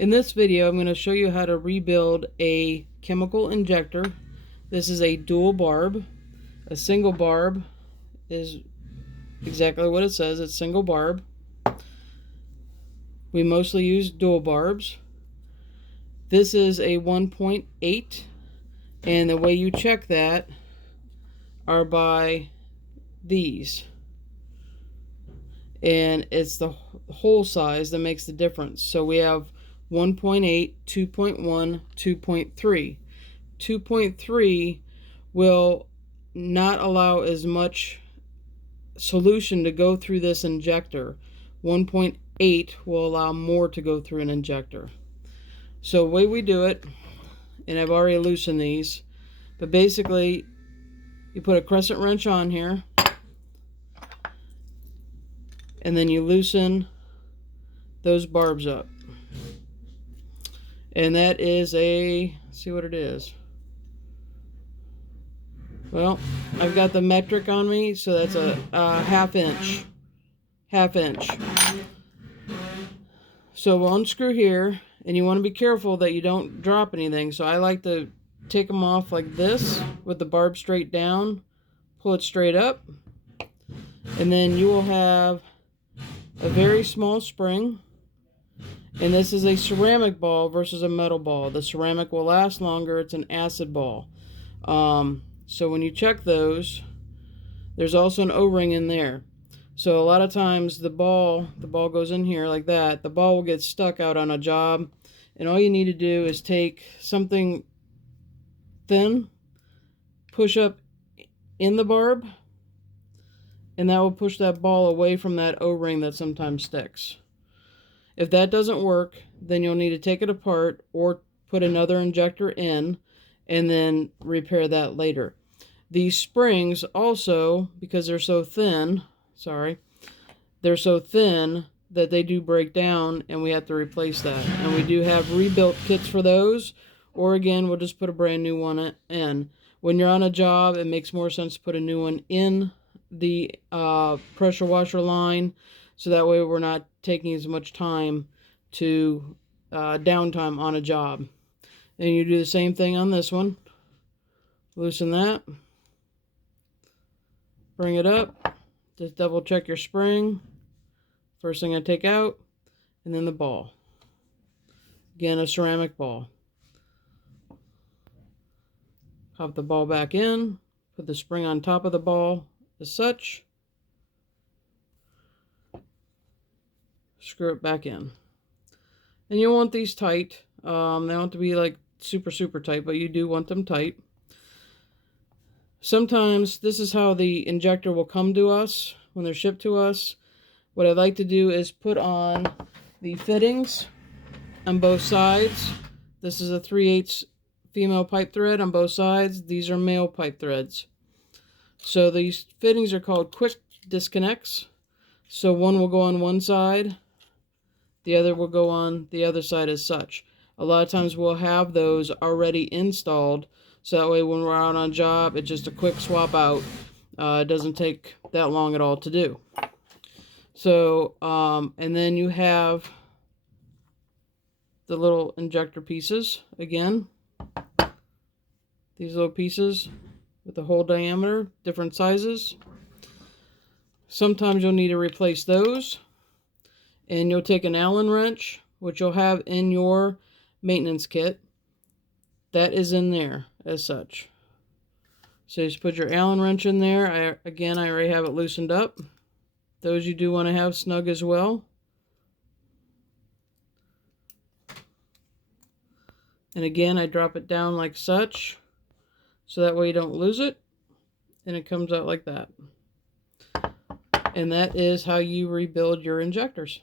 In this video, I'm going to show you how to rebuild a chemical injector. This is a dual barb. A single barb is exactly what it says. It's single barb. We mostly use dual barbs. This is a 1.8, and the way you check that are by these. And it's the hole size that makes the difference. So we have 1.8, 2.1, 2.3. 2.3 will not allow as much solution to go through this injector. 1.8 will allow more to go through an injector. So the way we do it, and I've already loosened these, but basically you put a crescent wrench on here, and then you loosen those barbs up. And that is a, let's see what it is. Well, I've got the metric on me, so that's a half inch. So we'll unscrew here, and you want to be careful that you don't drop anything. So I like to take them off like this with the barb straight down, pull it straight up, and then you will have a very small spring. And this is a ceramic ball versus a metal ball. The ceramic will last longer. It's an acid ball. So when you check those, there's also an O-ring in there. So a lot of times the ball goes in here like that. The ball will get stuck out on a job. And all you need to do is take something thin, push up in the barb, and that will push that ball away from that O-ring that sometimes sticks. If that doesn't work, then you'll need to take it apart or put another injector in and then repair that later. These springs also, because they're so thin, they're so thin that they do break down, and we have to replace that. And we do have rebuilt kits for those, or again, we'll just put a brand new one in. When you're on a job, it makes more sense to put a new one in the pressure washer line, so that way we're not taking as much time to downtime on a job. And you do the same thing on this one. Loosen that. Bring it up. Just double check your spring. First thing I take out, and then the ball. Again, a ceramic ball. Pop the ball back in. Put the spring on top of the ball as such. Screw it back in. And you want these tight. They don't have to be like super tight, but you do want them tight. Sometimes this is how the injector will come to us when they're shipped to us. What I like to do is put on the fittings on both sides. This is a 3/8 female pipe thread on both sides. These are male pipe threads. So these fittings are called quick disconnects. So one will go on one side, the other will go on the other side as such. A lot of times we'll have those already installed, so that way when we're out on a job, it's just a quick swap out. It doesn't take that long at all to do. So, and then you have the little injector pieces again. These little pieces with the hole diameter, different sizes. Sometimes you'll need to replace those. And you'll take an Allen wrench, which you'll have in your maintenance kit. That is in there as such. So you just put your Allen wrench in there. I already have it loosened up. Those you do want to have snug as well. And again, I drop it down like such, so that way you don't lose it. And it comes out like that. And that is how you rebuild your injectors.